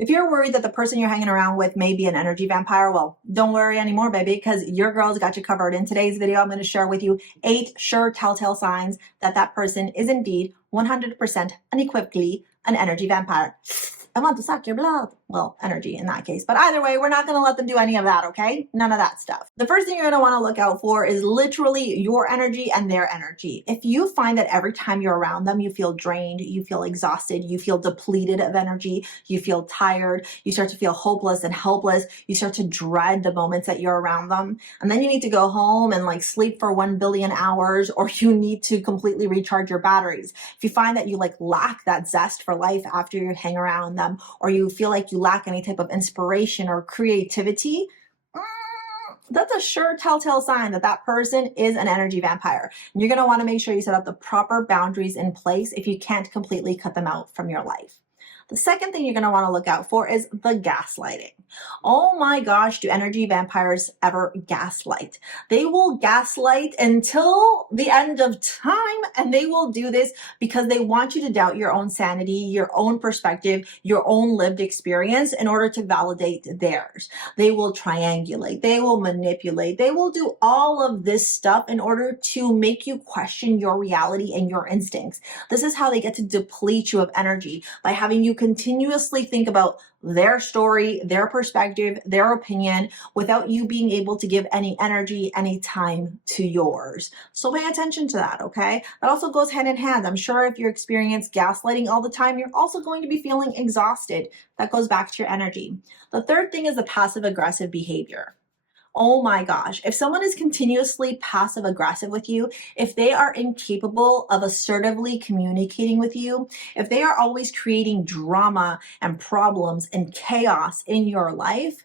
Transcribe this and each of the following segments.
If you're worried that the person you're hanging around with may be an energy vampire, well, don't worry anymore, baby, because your girl's got you covered. In today's video, I'm going to share with you 8 sure telltale signs that that person is indeed 100% unequivocally an energy vampire. I want to suck your blood. Well, energy in that case. But either way, we're not going to let them do any of that, okay? None of that stuff. The first thing you're going to want to look out for is literally your energy and their energy. If you find that every time you're around them, you feel drained, you feel exhausted, you feel depleted of energy, you feel tired, you start to feel hopeless and helpless, you start to dread the moments that you're around them, and then you need to go home and like sleep for 1 billion hours, or you need to completely recharge your batteries. If you find that you like lack that zest for life after you hang around them, or you feel like you lack any type of inspiration or creativity, that's a sure telltale sign that that person is an energy vampire. And you're going to want to make sure you set up the proper boundaries in place if you can't completely cut them out from your life. The second thing you're going to want to look out for is the gaslighting. Oh my gosh, do energy vampires ever gaslight? They will gaslight until the end of time, and they will do this because they want you to doubt your own sanity, your own perspective, your own lived experience in order to validate theirs. They will triangulate, they will manipulate, they will do all of this stuff in order to make you question your reality and your instincts. This is how they get to deplete you of energy, by having you continuously think about their story, their perspective, their opinion, without you being able to give any energy, any time to yours. So pay attention to that, okay? That also goes hand in hand. I'm sure if you experience gaslighting all the time, you're also going to be feeling exhausted. That goes back to your energy. The third thing is the passive-aggressive behavior. Oh my gosh, if someone is continuously passive aggressive with you, if they are incapable of assertively communicating with you, if they are always creating drama and problems and chaos in your life,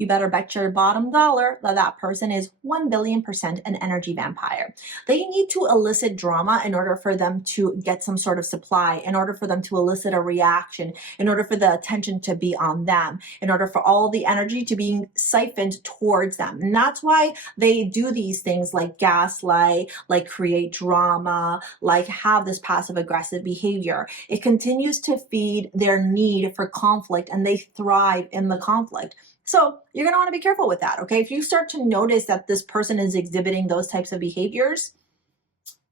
you better bet your bottom dollar that that person is 1 billion% an energy vampire. They need to elicit drama in order for them to get some sort of supply, in order for them to elicit a reaction, in order for the attention to be on them, in order for all the energy to be siphoned towards them. And that's why they do these things like gaslight, like create drama, like have this passive aggressive behavior. It continues to feed their need for conflict, and they thrive in the conflict. So you're going to want to be careful with that, okay? If you start to notice that this person is exhibiting those types of behaviors,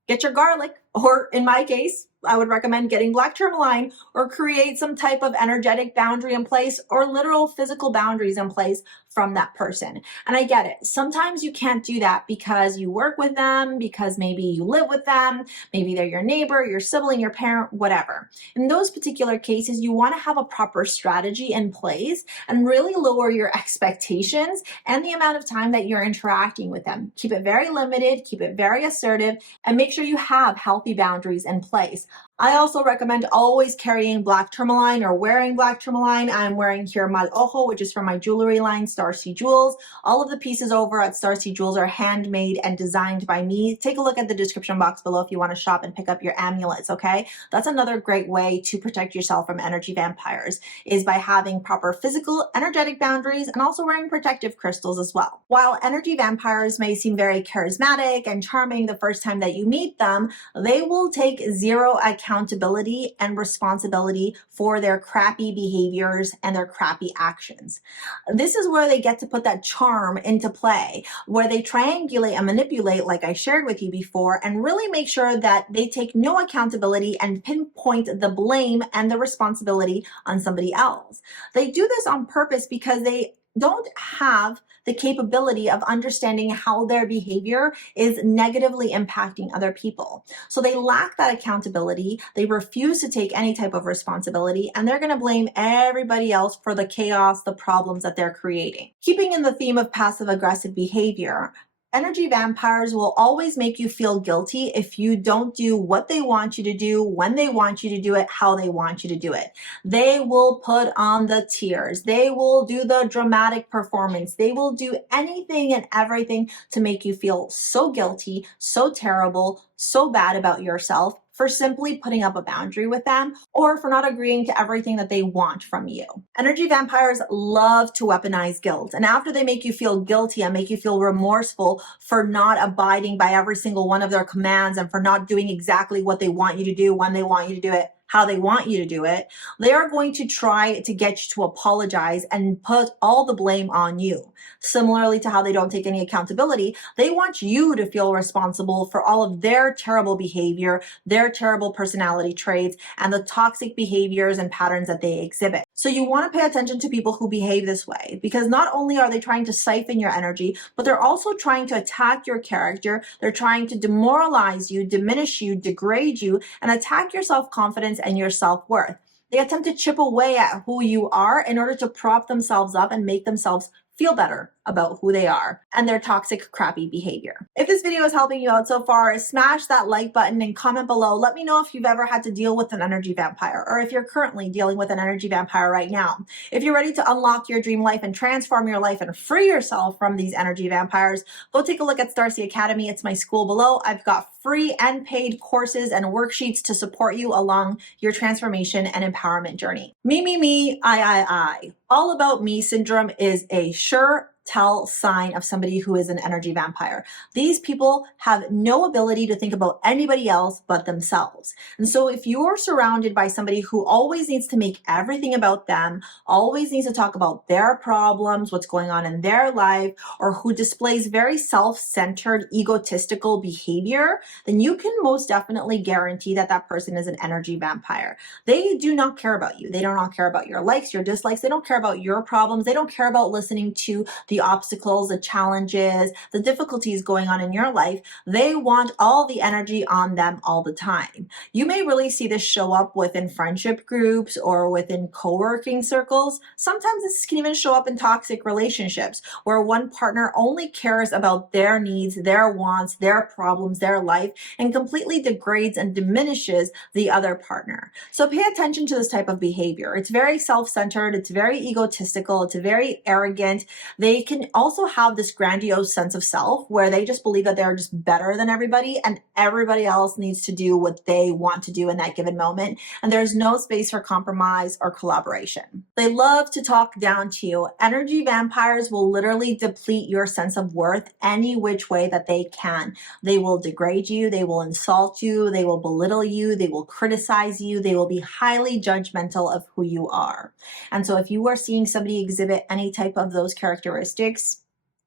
get your garlic, or in my case, I would recommend getting black tourmaline, or create some type of energetic boundary in place, or literal physical boundaries in place from that person. And I get it. Sometimes you can't do that because you work with them, because maybe you live with them, maybe they're your neighbor, your sibling, your parent, whatever. In those particular cases, you want to have a proper strategy in place and really lower your expectations and the amount of time that you're interacting with them. Keep it very limited, keep it very assertive, and make sure you have healthy boundaries in place. I also recommend always carrying black tourmaline or wearing black tourmaline. I'm wearing here Mal Ojo, which is from my jewelry line, STARSEA Jewels. All of the pieces over at STARSEA Jewels are handmade and designed by me. Take a look at the description box below if you want to shop and pick up your amulets, okay? That's another great way to protect yourself from energy vampires, is by having proper physical, energetic boundaries and also wearing protective crystals as well. While energy vampires may seem very charismatic and charming the first time that you meet them, they will take zero accountability and responsibility for their crappy behaviors and their crappy actions. This is where they get to put that charm into play, where they triangulate and manipulate, like I shared with you before, and really make sure that they take no accountability and pinpoint the blame and the responsibility on somebody else. They do this on purpose because they don't have the capability of understanding how their behavior is negatively impacting other people. So they lack that accountability, they refuse to take any type of responsibility, and they're gonna blame everybody else for the chaos, the problems that they're creating. Keeping in the theme of passive-aggressive behavior, energy vampires will always make you feel guilty if you don't do what they want you to do, when they want you to do it, how they want you to do it. They will put on the tears. They will do the dramatic performance. They will do anything and everything to make you feel so guilty, so terrible, so bad about yourself for simply putting up a boundary with them, or for not agreeing to everything that they want from you. Energy vampires love to weaponize guilt. And after they make you feel guilty and make you feel remorseful for not abiding by every single one of their commands and for not doing exactly what they want you to do when they want you to do it, how they want you to do it, they are going to try to get you to apologize and put all the blame on you. Similarly to how they don't take any accountability, they want you to feel responsible for all of their terrible behavior, their terrible personality traits, and the toxic behaviors and patterns that they exhibit. So you want to pay attention to people who behave this way, because not only are they trying to siphon your energy, but they're also trying to attack your character. They're trying to demoralize you, diminish you, degrade you, and attack your self-confidence and your self-worth. They attempt to chip away at who you are in order to prop themselves up and make themselves feel better about who they are and their toxic, crappy behavior. If this video is helping you out so far, smash that like button and comment below. Let me know if you've ever had to deal with an energy vampire, or if you're currently dealing with an energy vampire right now. If you're ready to unlock your dream life and transform your life and free yourself from these energy vampires, go take a look at STARSEA Academy. It's my school below. I've got free and paid courses and worksheets to support you along your transformation and empowerment journey. Me, I. All about me syndrome is a sure tell sign of somebody who is an energy vampire. These people have no ability to think about anybody else but themselves. And so if you're surrounded by somebody who always needs to make everything about them, always needs to talk about their problems, what's going on in their life, or who displays very self-centered, egotistical behavior, then you can most definitely guarantee that that person is an energy vampire. They do not care about you. They do not care about your likes, your dislikes. They don't care about your problems. They don't care about listening to the obstacles, the challenges, the difficulties going on in your life. They want all the energy on them all the time. You may really see this show up within friendship groups or within co-working circles. Sometimes this can even show up in toxic relationships where one partner only cares about their needs, their wants, their problems, their life, and completely degrades and diminishes the other partner. So pay attention to this type of behavior. It's very self-centered. It's very egotistical. It's very arrogant. They can also have this grandiose sense of self where they just believe that they're just better than everybody and everybody else needs to do what they want to do in that given moment. And there's no space for compromise or collaboration. They love to talk down to you. Energy vampires will literally deplete your sense of worth any which way that they can. They will degrade you. They will insult you. They will belittle you. They will criticize you. They will be highly judgmental of who you are. And so if you are seeing somebody exhibit any type of those characteristics,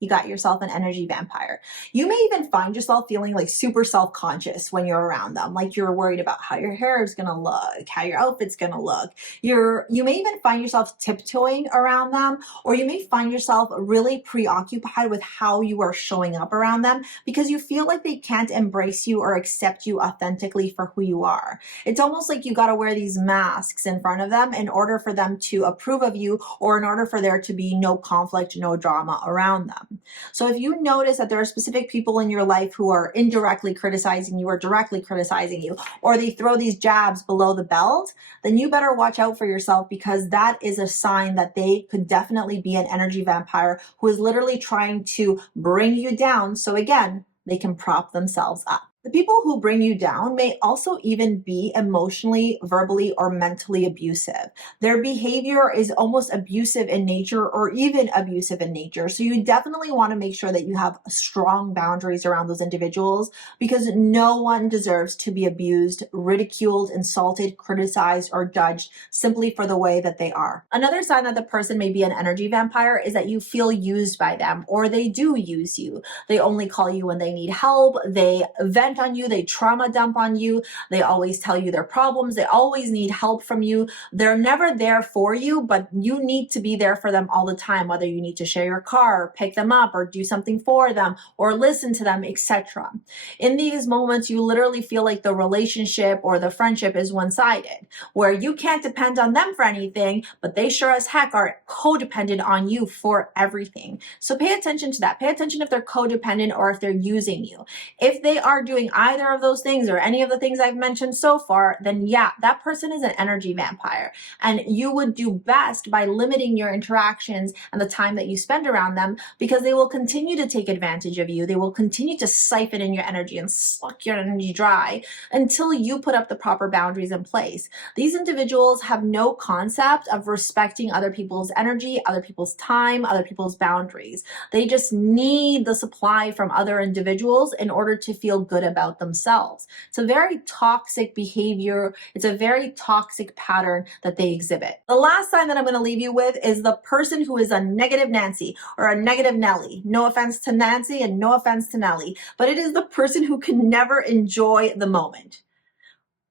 you got yourself an energy vampire. You may even find yourself feeling like super self-conscious when you're around them. Like you're worried about how your hair is going to look, how your outfit's going to look. You may even find yourself tiptoeing around them, or you may find yourself really preoccupied with how you are showing up around them because you feel like they can't embrace you or accept you authentically for who you are. It's almost like you got to wear these masks in front of them in order for them to approve of you, or in order for there to be no conflict, no drama around them. So if you notice that there are specific people in your life who are indirectly criticizing you or directly criticizing you, or they throw these jabs below the belt, then you better watch out for yourself, because that is a sign that they could definitely be an energy vampire who is literally trying to bring you down. So again, they can prop themselves up. The people who bring you down may also even be emotionally, verbally, or mentally abusive. Their behavior is almost abusive in nature, or even abusive in nature. So you definitely want to make sure that you have strong boundaries around those individuals, because no one deserves to be abused, ridiculed, insulted, criticized, or judged simply for the way that they are. Another sign that the person may be an energy vampire is that you feel used by them, or they do use you. They only call you when they need help. They vent on you, they trauma dump on you, they always tell you their problems, they always need help from you. They're never there for you, but you need to be there for them all the time, whether you need to share your car, or pick them up, or do something for them, or listen to them, etc. In these moments, you literally feel like the relationship or the friendship is one-sided, where you can't depend on them for anything, but they sure as heck are codependent on you for everything. So pay attention to that. Pay attention if they're codependent or if they're using you. If they are doing either of those things or any of the things I've mentioned so far, then yeah, that person is an energy vampire. And you would do best by limiting your interactions and the time that you spend around them, because they will continue to take advantage of you. They will continue to siphon in your energy and suck your energy dry until you put up the proper boundaries in place. These individuals have no concept of respecting other people's energy, other people's time, other people's boundaries. They just need the supply from other individuals in order to feel good about themselves. It's a very toxic behavior. It's a very toxic pattern that they exhibit. The last sign that I'm going to leave you with is the person who is a negative Nancy or a negative Nelly. No offense to Nancy and no offense to Nelly, but it is the person who can never enjoy the moment.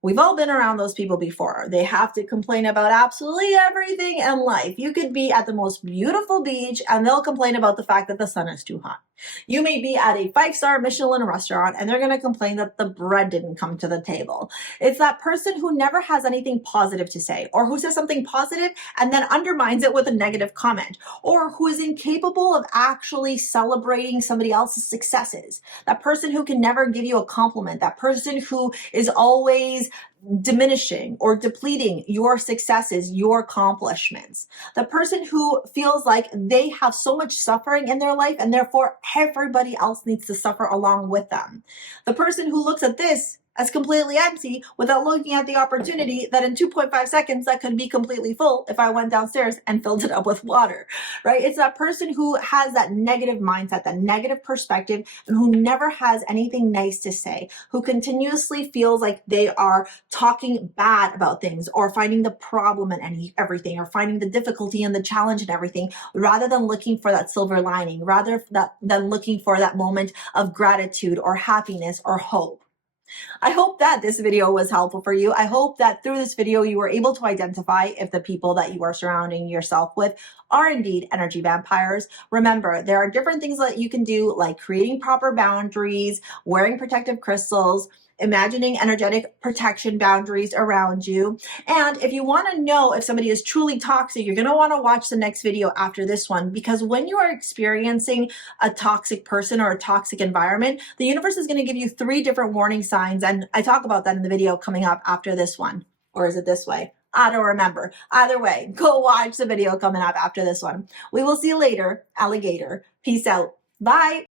We've all been around those people before. They have to complain about absolutely everything in life. You could be at the most beautiful beach and they'll complain about the fact that the sun is too hot. You may be at a 5-star Michelin restaurant and they're going to complain that the bread didn't come to the table. It's that person who never has anything positive to say, or who says something positive and then undermines it with a negative comment, or who is incapable of actually celebrating somebody else's successes. That person who can never give you a compliment. That person who is always diminishing or depleting your successes, your accomplishments. The person who feels like they have so much suffering in their life and therefore everybody else needs to suffer along with them. The person who looks at this as completely empty without looking at the opportunity that in 2.5 seconds that could be completely full if I went downstairs and filled it up with water, right? It's that person who has that negative mindset, that negative perspective, and who never has anything nice to say, who continuously feels like they are talking bad about things or finding the problem in everything or finding the difficulty and the challenge in everything, rather than looking for that silver lining, rather than looking for that moment of gratitude or happiness or hope. I hope that this video was helpful for you. I hope that through this video, you were able to identify if the people that you are surrounding yourself with are indeed energy vampires. Remember, there are different things that you can do, like creating proper boundaries, wearing protective crystals, imagining energetic protection boundaries around you. And if you want to know if somebody is truly toxic, you're going to want to watch the next video after this one, because when you are experiencing a toxic person or a toxic environment, the universe is going to give you 3 different warning signs. And I talk about that in the video coming up after this one. Or is it this way? I don't remember. Either way, go watch the video coming up after this one. We will see you later, alligator. Peace out. Bye.